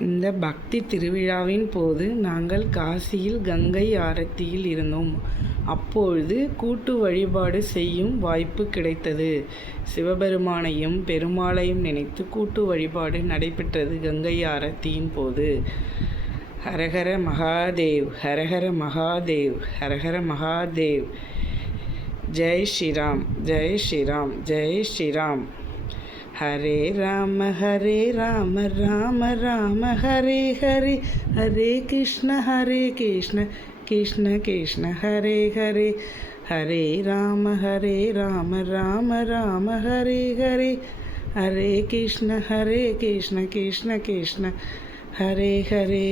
இந்த பக்தி திருவிழாவின் போது நாங்கள் காசியில் கங்கை ஆரத்தியில் இருந்தோம். அப்பொழுது கூட்டு வழிபாடு செய்யும் வாய்ப்பு கிடைத்தது. சிவபெருமானையும் பெருமாளையும் நினைத்து கூட்டு வழிபாடு நடைபெற்றது கங்கை ஆரத்தியின் போது. ஹரஹர மகாதேவ், ஹரஹர மகாதேவ், ஹரஹர மகாதேவ். ஜெய் ஸ்ரீராம், ஜெய் ஸ்ரீராம், ஜெய் ஸ்ரீராம். ஹரே ராம ராம ராம ஹரே ஹரே, ஹரே கிருஷ்ண கிருஷ்ண கிருஷ்ண ஹரே ஹரே. ஹரே ராம ராம ராம ஹரே ஹரே, ஹரே கிருஷ்ண கிருஷ்ண கிருஷ்ண ஹரே ஹரே.